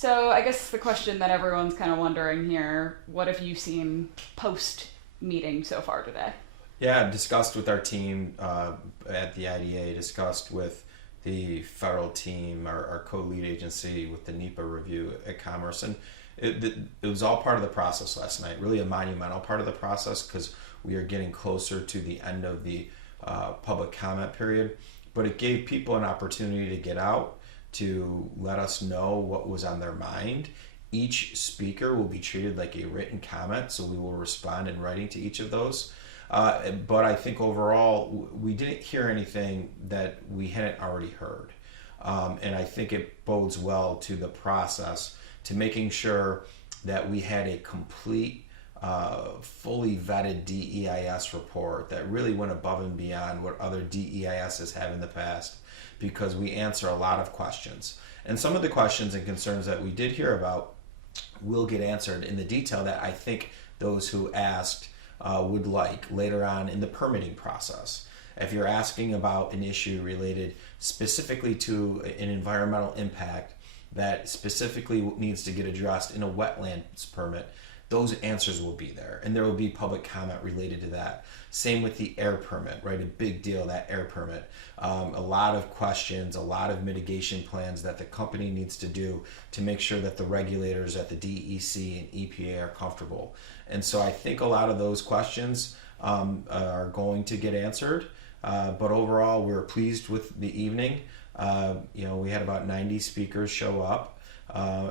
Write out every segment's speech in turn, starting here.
So I guess the question that everyone's kind of wondering here, what have you seen post meeting so far today? Yeah, discussed with our team at the IDA, discussed with the federal team, our co-lead agency with the NEPA review at Commerce, and it was all part of the process last night. Really a monumental part of the process because we are getting closer to the end of the public comment period. But it gave people an opportunity to get out, to let us know what was on their mind. Each speaker will be treated like a written comment, so we will respond in writing to each of those. But I think overall, we didn't hear anything that we hadn't already heard. And I think it bodes well to the process, to making sure that we had a complete, fully vetted DEIS report that really went above and beyond what other DEISs have in the past, because we answer a lot of questions. And some of the questions and concerns that we did hear about will get answered in the detail that I think those who asked would like later on in the permitting process. If you're asking about an issue related specifically to an environmental impact that specifically needs to get addressed in a wetlands permit, those answers will be there, and there will be public comment related to that. Same with the air permit, right? A big deal, that air permit. A lot of questions, a lot of mitigation plans that the company needs to do to make sure that the regulators at the DEC and EPA are comfortable. And so I think a lot of those questions are going to get answered. But overall, we're pleased with the evening. We had about 90 speakers show up.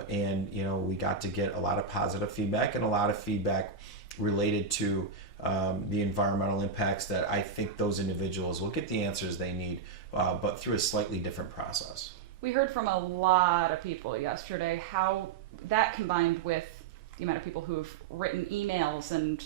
And we got to get a lot of positive feedback and a lot of feedback related to the environmental impacts that I think those individuals will get the answers they need, but through a slightly different process. We heard from a lot of people yesterday how that combined with the amount of people who have written emails and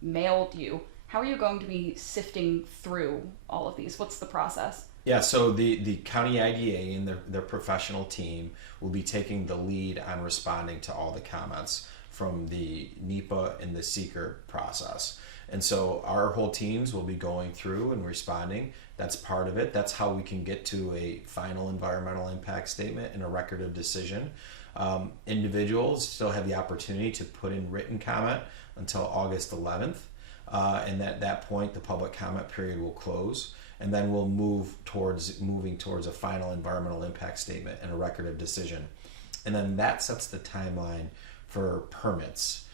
mailed you, how are you going to be sifting through all of these? What's the process? Yeah, so the county IDA and their professional team will be taking the lead on responding to all the comments from the NEPA and the seeker process. And so our whole teams will be going through and responding. That's part of it. That's how we can get to a final environmental impact statement and a record of decision. Individuals still have the opportunity to put in written comment until August 11th. And at that point, the public comment period will close. And then we'll moving towards a final environmental impact statement and a record of decision. And then that sets the timeline for permits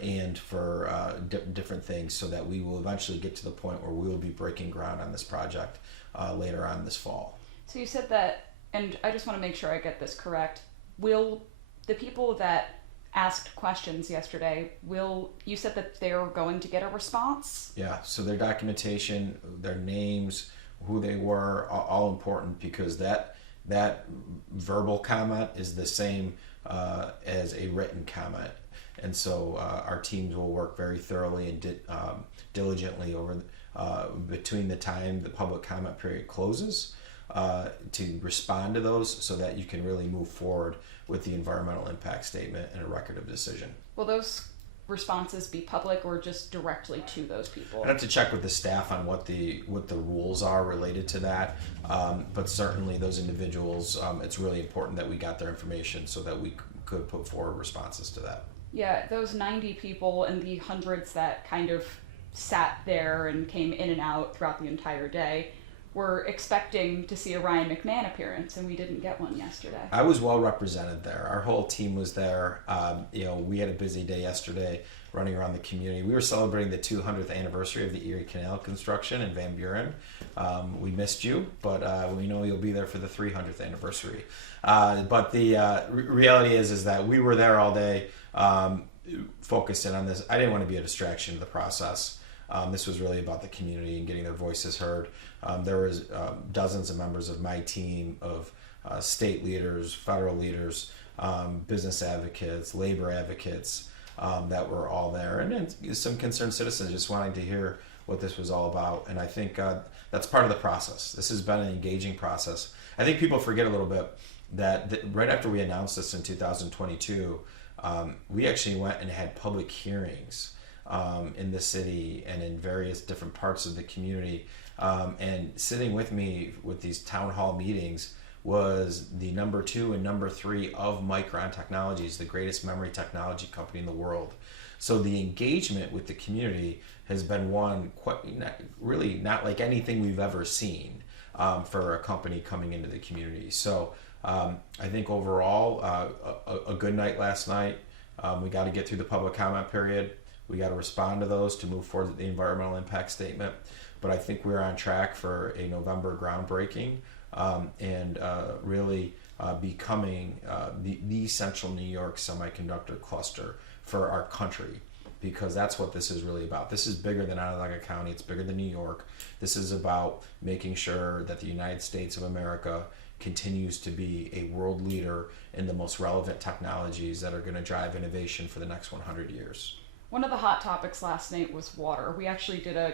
and for different things, so that we will eventually get to the point where we will be breaking ground on this project later on this fall. So you said that, and I just want to make sure I get this correct. Will the people that asked questions yesterday, you said that they're going to get a response? Yeah, so their documentation, their names, who they were, all important, because that verbal comment is the same as a written comment. And so our teams will work very thoroughly and diligently over between the time the public comment period closes to respond to those, so that you can really move forward with the environmental impact statement and a record of decision. Will those responses be public or just directly to those people? I'd have to check with the staff on what the rules are related to that, but certainly those individuals, it's really important that we got their information so that we could put forward responses to that. Yeah, those 90 people and the hundreds that kind of sat there and came in and out throughout the entire day were expecting to see a Ryan McMahon appearance, and we didn't get one yesterday. I was well represented there. Our whole team was there. We had a busy day yesterday running around the community. We were celebrating the 200th anniversary of the Erie Canal construction in Van Buren. We missed you, but we know you'll be there for the 300th anniversary. But the reality is that we were there all day, focused in on this. I didn't want to be a distraction to the process. This was really about the community and getting their voices heard. There was dozens of members of my team, of state leaders, federal leaders, business advocates, labor advocates that were all there, and then some concerned citizens just wanting to hear what this was all about. And I think that's part of the process. This has been an engaging process. I think people forget a little bit that right after we announced this in 2022, we actually went and had public hearings in the city and in various different parts of the community. And sitting with me with these town hall meetings was the number 2 and number 3 of Micron Technologies, the greatest memory technology company in the world. So the engagement with the community has been one really not like anything we've ever seen for a company coming into the community. So I think overall, a good night last night. We got to get through the public comment period. We got to respond to those to move forward with the environmental impact statement. But I think we're on track for a November groundbreaking and really becoming the Central New York Semiconductor cluster for our country, because that's what this is really about. This is bigger than Onondaga County. It's bigger than New York. This is about making sure that the United States of America continues to be a world leader in the most relevant technologies that are going to drive innovation for the next 100 years. One of the hot topics last night was water. We actually did a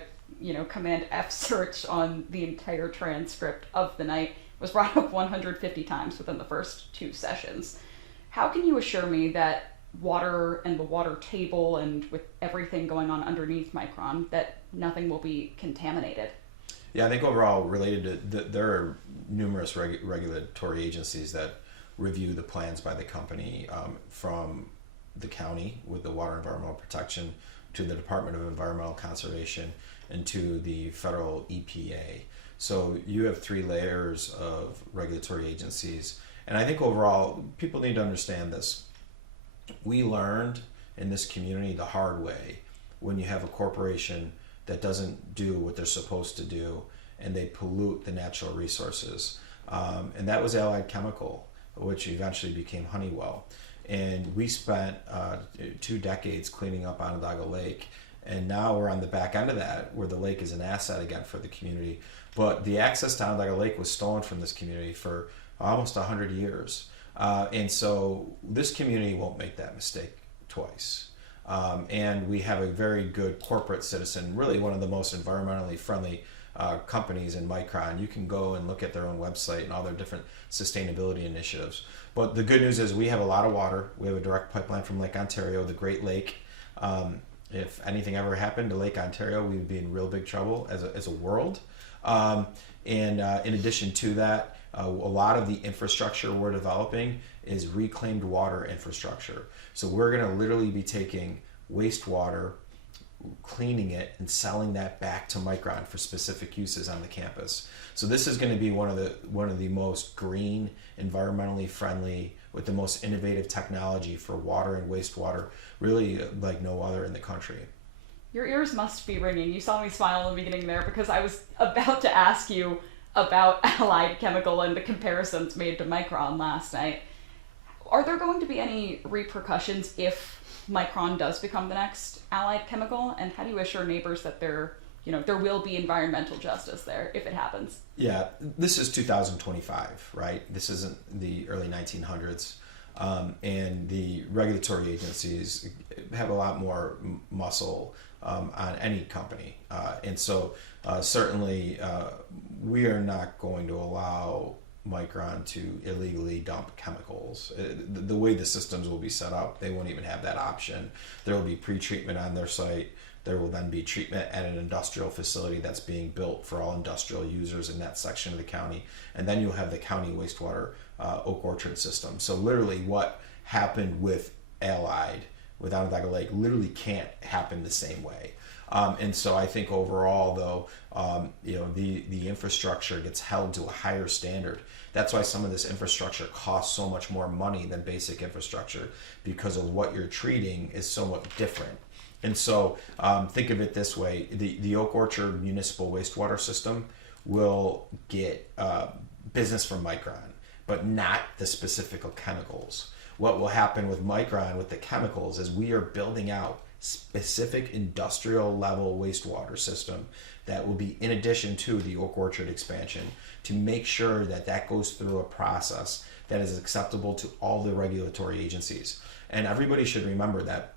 Command F search on the entire transcript of the night. It was brought up 150 times within the first 2 sessions. How can you assure me that water and the water table and with everything going on underneath Micron, that nothing will be contaminated? Yeah, I think overall related to there are numerous regulatory agencies that review the plans by the company, from the county with the Water Environmental Protection to the Department of Environmental Conservation and to the federal EPA. So you have 3 layers of regulatory agencies. And I think overall, people need to understand this. We learned in this community the hard way when you have a corporation that doesn't do what they're supposed to do and they pollute the natural resources. And that was Allied Chemical, which eventually became Honeywell. And we spent 2 decades cleaning up Onondaga Lake. And now we're on the back end of that, where the lake is an asset again for the community. But the access to Onondaga Lake was stolen from this community for almost 100 years. And so this community won't make that mistake twice. And we have a very good corporate citizen, really one of the most environmentally friendly companies in Micron. You can go and look at their own website and all their different sustainability initiatives. But the good news is we have a lot of water. We have a direct pipeline from Lake Ontario, the Great Lake. If anything ever happened to Lake Ontario, we would be in real big trouble as a world. And in addition to that, a lot of the infrastructure we're developing is reclaimed water infrastructure. So we're going to literally be taking wastewater, cleaning it, and selling that back to Micron for specific uses on the campus. So this is going to be one of the most green, environmentally friendly, with the most innovative technology for water and wastewater, really like no other in the country. Your ears must be ringing. You saw me smile in the beginning there because I was about to ask you about Allied Chemical and the comparisons made to Micron last night. Are there going to be any repercussions if Micron does become the next Allied Chemical? And how do you assure neighbors that there will be environmental justice there if it happens? Yeah, this is 2025, right? This isn't the early 1900s. And the regulatory agencies have a lot more muscle on any company. And so certainly we are not going to allow Micron to illegally dump chemicals. The way the systems will be set up, they won't even have that option. There will be pre-treatment on their site. There will then be treatment at an industrial facility that's being built for all industrial users in that section of the county. And then you'll have the county wastewater Oak Orchard system. So literally what happened with Allied, with Onondaga Lake, literally can't happen the same way. And so I think overall, though, the infrastructure gets held to a higher standard. That's why some of this infrastructure costs so much more money than basic infrastructure, because of what you're treating is somewhat different. And so think of it this way. The Oak Orchard municipal wastewater system will get business from Micron, but not the specific chemicals. What will happen with Micron with the chemicals is we are building out specific industrial level wastewater system that will be in addition to the Oak Orchard expansion, to make sure that that goes through a process that is acceptable to all the regulatory agencies. And everybody should remember that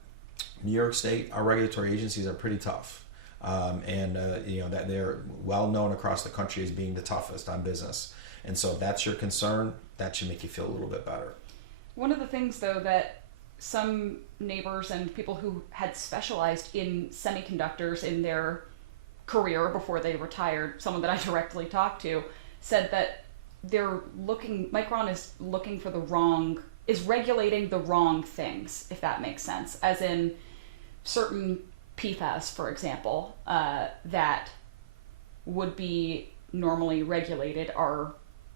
New York State, our regulatory agencies are pretty tough. That they're well known across the country as being the toughest on business. And so if that's your concern, that should make you feel a little bit better. One of the things, though, that some neighbors and people who had specialized in semiconductors in their career before they retired, someone that I directly talked to, said that Micron is regulating the wrong things, if that makes sense. As in certain PFAS, for example, that would be normally regulated are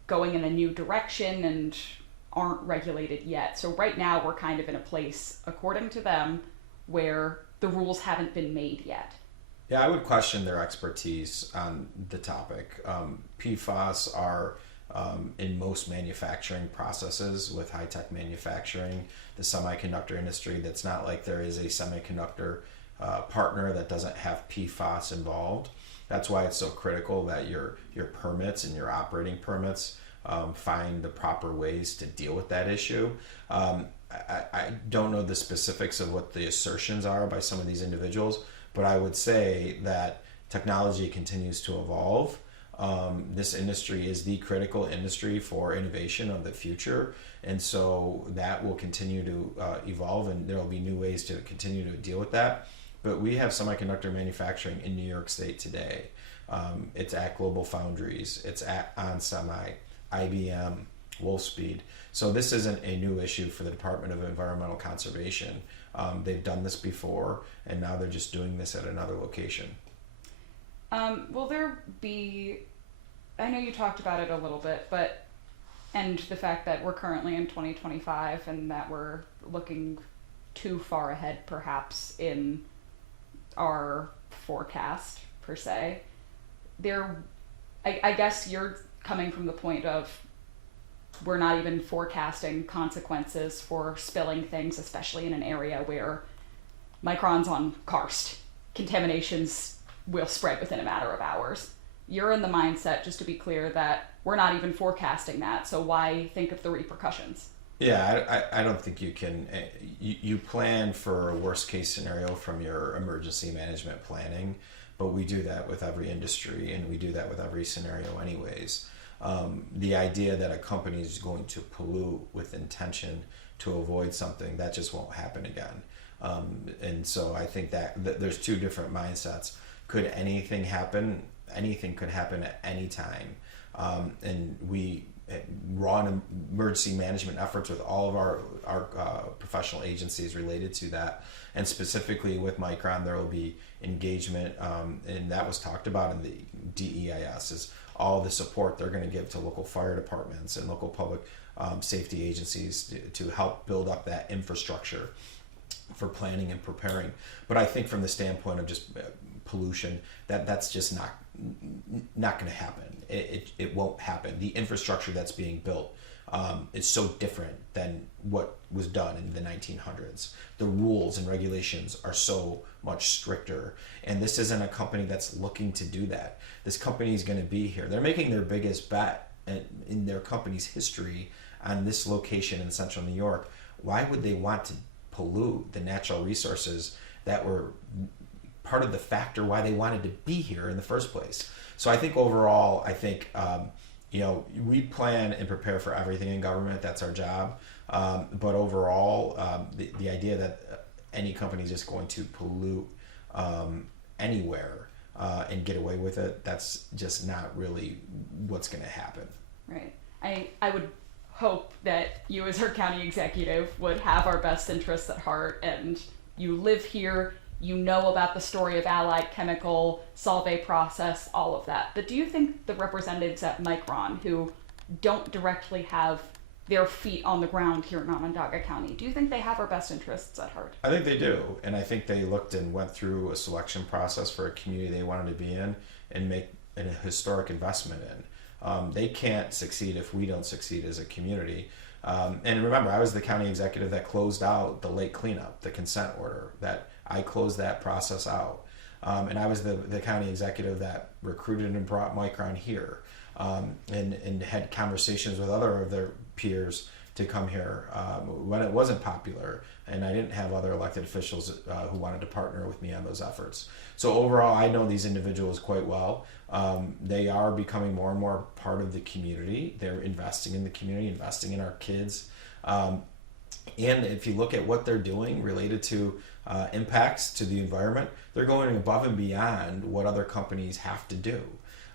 going in a new direction and aren't regulated yet. So right now we're kind of in a place, according to them, where the rules haven't been made yet. Yeah, I would question their expertise on the topic. PFAS are in most manufacturing processes with high-tech manufacturing, the semiconductor industry. That's not like there is a semiconductor partner that doesn't have PFAS involved. That's why it's so critical that your permits and your operating permits find the proper ways to deal with that issue. I don't know the specifics of what the assertions are by some of these individuals, but I would say that technology continues to evolve. This industry is the critical industry for innovation of the future, and so that will continue to evolve, and there will be new ways to continue to deal with that. But we have semiconductor manufacturing in New York State today. It's at Global Foundries, it's at onsemi, IBM, Wolfspeed. So this isn't a new issue for the Department of Environmental Conservation. They've done this before, and now they're just doing this at another location. Will there be, I know you talked about it a little bit, and the fact that we're currently in 2025 and that we're looking too far ahead perhaps in our forecast per se, I guess you're coming from the point of we're not even forecasting consequences for spilling things, especially in an area where Micron's on karst. Contaminations will spread within a matter of hours. You're in the mindset, just to be clear, that we're not even forecasting that, so why think of the repercussions? Yeah, I don't think you can. You plan for a worst case scenario from your emergency management planning, but we do that with every industry and we do that with every scenario anyways. The idea that a company is going to pollute with intention to avoid something, that just won't happen again. And so I think that there's two different mindsets. Could anything happen? Anything could happen at any time. And we run emergency management efforts with all of our professional agencies related to that. And specifically with Micron, there will be engagement, and that was talked about in the DEIS, is all the support they're going to give to local fire departments and local public safety agencies to help build up that infrastructure for planning and preparing. But I think from the standpoint of just pollution, that's just not going to happen. It won't happen. The infrastructure that's being built is so different than what was done in the 1900s. The rules and regulations are so much stricter, and this isn't a company that's looking to do that. This company is going to be here. They're making their biggest bet in their company's history on this location in central New York. Why would they want to pollute the natural resources that were part of the factor why they wanted to be here in the first place? So I think overall, we plan and prepare for everything in government. That's our job. But overall, the idea that any company is just going to pollute anywhere and get away with it, that's just not really what's going to happen. Right. I would hope that you as our county executive would have our best interests at heart, and you live here, you know about the story of Allied Chemical, Solvay process, all of that. But do you think the representatives at Micron, who don't directly have their feet on the ground here in Onondaga County, do you think they have our best interests at heart? I think they do, and I think they looked and went through a selection process for a community they wanted to be in and make a historic investment in. They can't succeed if we don't succeed as a community. And remember, I was the county executive that closed out the lake cleanup, the consent order, that I closed that process out. And I was the county executive that recruited and brought Micron here, and had conversations with other of their peers to come here when it wasn't popular, and I didn't have other elected officials who wanted to partner with me on those efforts. So overall, I know these individuals quite well. They are becoming more and more part of the community. They're investing in the community, investing in our kids. And if you look at what they're doing related to impacts to the environment, they're going above and beyond what other companies have to do.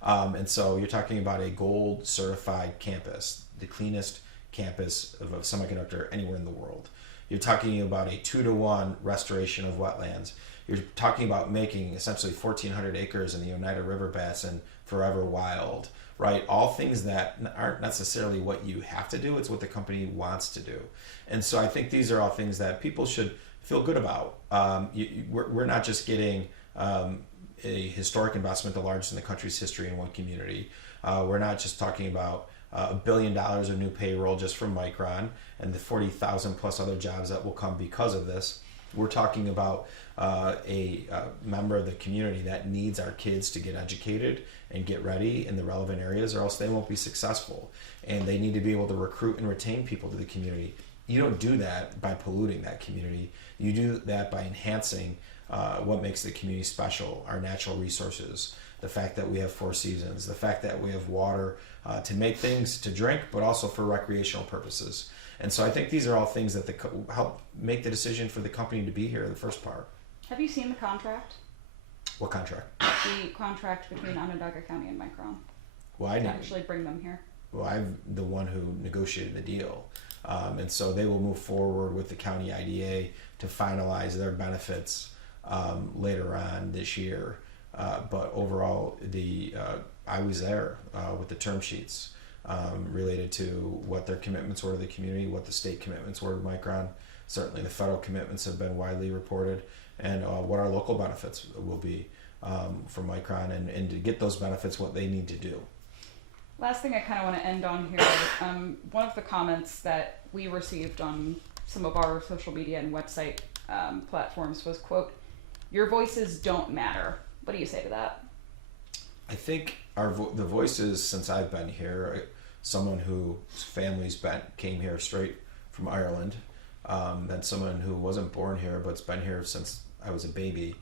And so you're talking about a gold certified campus, the cleanest campus of a semiconductor anywhere in the world. You're talking about a 2-to-1 restoration of wetlands. You're talking about making essentially 1,400 acres in the Oneida River Basin forever wild, right? All things that aren't necessarily what you have to do, it's what the company wants to do. And so I think these are all things that people should feel good about. We're not just getting a historic investment, the largest in the country's history in one community. We're not just talking about $1 billion of new payroll just from Micron and the 40,000 plus other jobs that will come because of this. We're talking about a member of the community that needs our kids to get educated and get ready in the relevant areas, or else they won't be successful. And they need to be able to recruit and retain people to the community. You don't do that by polluting that community. You do that by enhancing what makes the community special, our natural resources, the fact that we have 4 seasons, the fact that we have water to make things to drink, but also for recreational purposes. And so I think these are all things that help make the decision for the company to be here, the first part. Have you seen the contract? What contract? The contract between Onondaga County and Micron. Well, I to didn't. actually bring them here. Well, I'm the one who negotiated the deal. And so they will move forward with the county IDA to finalize their benefits later on this year. But overall, I was there with the term sheets related to what their commitments were to the community, what the state commitments were to Micron. Certainly the federal commitments have been widely reported, and what our local benefits will be for Micron, and to get those benefits, what they need to do. Last thing I kind of want to end on here, one of the comments that we received on some of our social media and website platforms was, quote, "Your voices don't matter." What do you say to that? I think the voices, since I've been here, someone whose family's came here straight from Ireland, then someone who wasn't born here but's been here since I was a baby.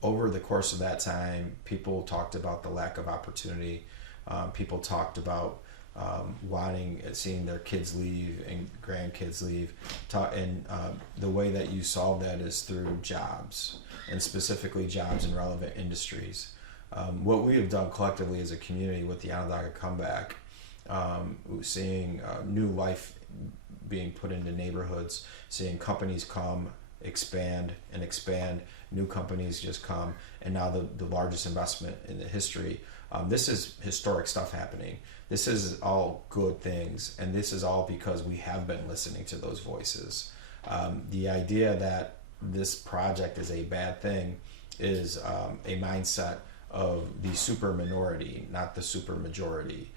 Over the course of that time, people talked about the lack of opportunity. People talked about seeing their kids leave and grandkids leave. And the way that you solve that is through jobs, and specifically jobs in relevant industries. What we have done collectively as a community with the Onondaga Comeback, seeing new life being put into neighborhoods, seeing companies come, expand, new companies just come, and now the largest investment in the history. This is historic stuff happening. This is all good things, and this is all because we have been listening to those voices. The idea that this project is a bad thing is a mindset of the super minority, not the super majority.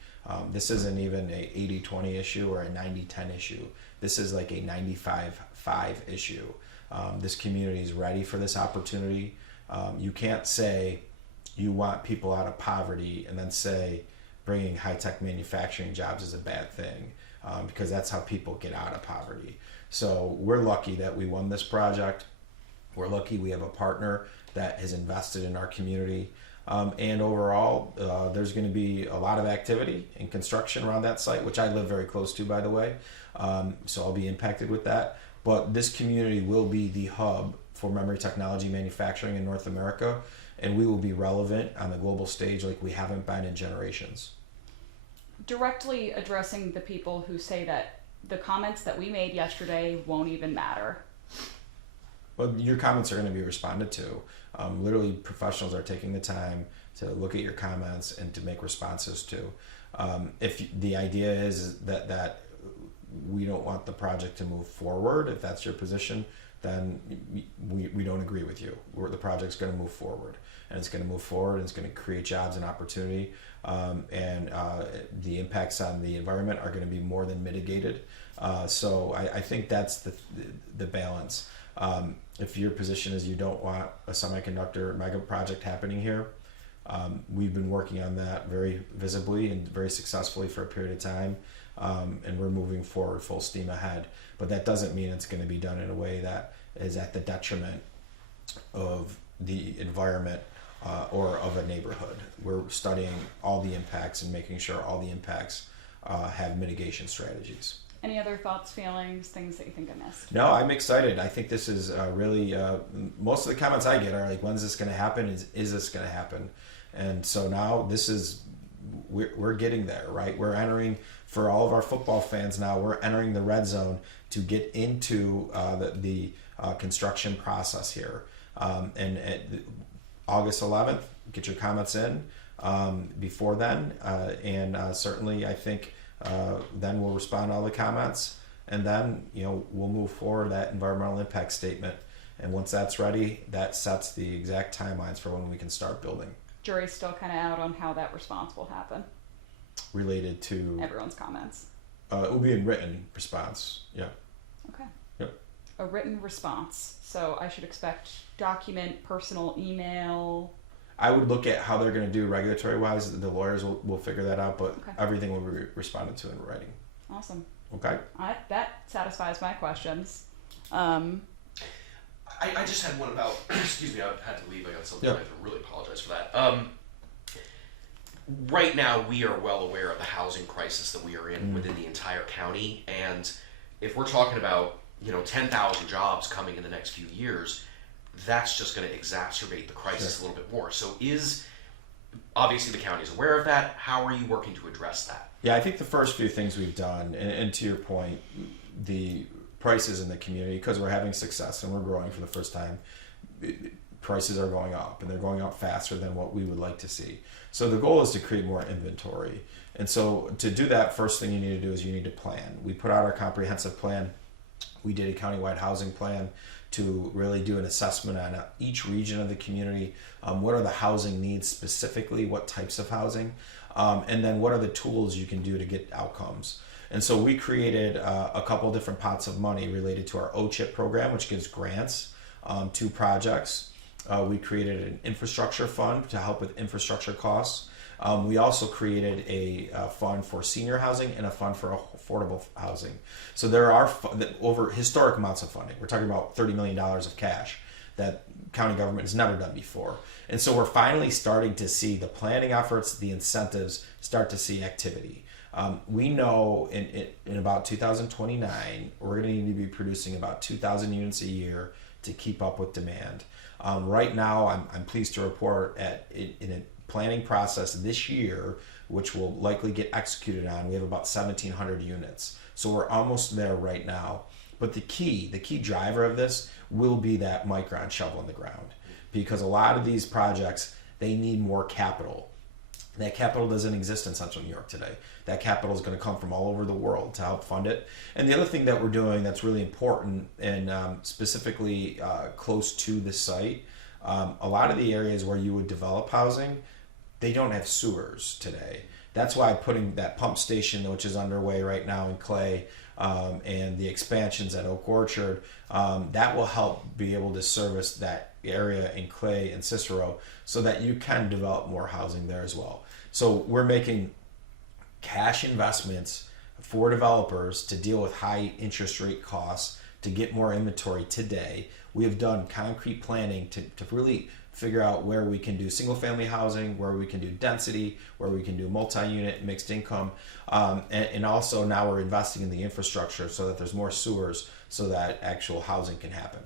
This isn't even a 80-20 issue or a 90-10 issue. This is like a 95-5 issue. This community is ready for this opportunity. You can't say you want people out of poverty and then say bringing high-tech manufacturing jobs is a bad thing, because that's how people get out of poverty. So we're lucky that we won this project. We're lucky we have a partner that has invested in our community. And overall, there's going to be a lot of activity and construction around that site, which I live very close to, by the way. So I'll be impacted with that. But this community will be the hub for memory technology manufacturing in North America, and we will be relevant on the global stage like we haven't been in generations. Directly addressing the people who say that the comments that we made yesterday won't even matter. Well, your comments are going to be responded to. Literally, professionals are taking the time to look at your comments and to make responses to. If the idea is that we don't want the project to move forward, if that's your position, then we don't agree with you. The project's going to move forward, and it's going to move forward, and it's going to create jobs and opportunity, and the impacts on the environment are going to be more than mitigated. So I think that's the balance. If your position is you don't want a semiconductor mega project happening here, we've been working on that very visibly and very successfully for a period of time, and we're moving forward full steam ahead. But that doesn't mean it's going to be done in a way that is at the detriment of the environment or of a neighborhood. We're studying all the impacts and making sure all the impacts have mitigation strategies. Any other thoughts, feelings, things that you think I missed? No, I'm excited. I think this is really, most of the comments I get are like, when's this going to happen? Is this going to happen? And so now we're getting there, right? We're entering, for all of our football fans now, we're entering the red zone to get into the construction process here. And at August 11th, get your comments in before then. And certainly I think then we'll respond to all the comments. And then, we'll move forward that environmental impact statement. And once that's ready, that sets the exact timelines for when we can start building. Jury's still kind of out on how that response will happen. Related to everyone's comments. It will be in written response. Yeah. Okay. Yep. A written response. So I should expect document, personal email. I would look at how they're going to do regulatory wise. The lawyers will figure that out, but Okay. everything will be responded to in writing. Awesome. Okay. That satisfies my questions. I just had one about, excuse me, I had to leave. I got something. Yeah. I have to really apologize for that. Right now, we are well aware of the housing crisis that we are in within the entire county. And if we're talking about, 10,000 jobs coming in the next few years, that's just going to exacerbate the crisis a little bit more. So obviously the county is aware of that. How are you working to address that? Yeah, I think the first few things we've done, and to your point, the prices in the community, because we're having success and we're growing for the first time, prices are going up, and they're going up faster than what we would like to see. So the goal is to create more inventory. And so to do that, first thing you need to do is you need to plan. We put out our comprehensive plan. We did a countywide housing plan to really do an assessment on each region of the community. What are the housing needs specifically? What types of housing? And then what are the tools you can do to get outcomes? And so we created a couple different pots of money related to our OCHIP program, which gives grants to projects. We created an infrastructure fund to help with infrastructure costs. We also created a fund for senior housing and a fund for affordable housing. So there are over historic amounts of funding. We're talking about $30 million of cash that county government has never done before. And so we're finally starting to see the planning efforts, the incentives, start to see activity. We know in about 2029, we're going to need to be producing about 2,000 units a year to keep up with demand. Right now, I'm pleased to report in a planning process this year, which will likely get executed on, we have about 1,700 units. So we're almost there right now. But the key driver of this will be that Micron shovel in the ground, because a lot of these projects, they need more capital. That capital doesn't exist in Central New York today. That capital is going to come from all over the world to help fund it. And the other thing that we're doing that's really important, and specifically close to the site, a lot of the areas where you would develop housing, they don't have sewers today. That's why putting that pump station, which is underway right now in Clay, and the expansions at Oak Orchard, that will help be able to service that area in Clay and Cicero so that you can develop more housing there as well. So we're making cash investments for developers to deal with high interest rate costs to get more inventory today. We have done concrete planning to really figure out where we can do single family housing, where we can do density, where we can do multi-unit mixed income. And also now we're investing in the infrastructure so that there's more sewers so that actual housing can happen.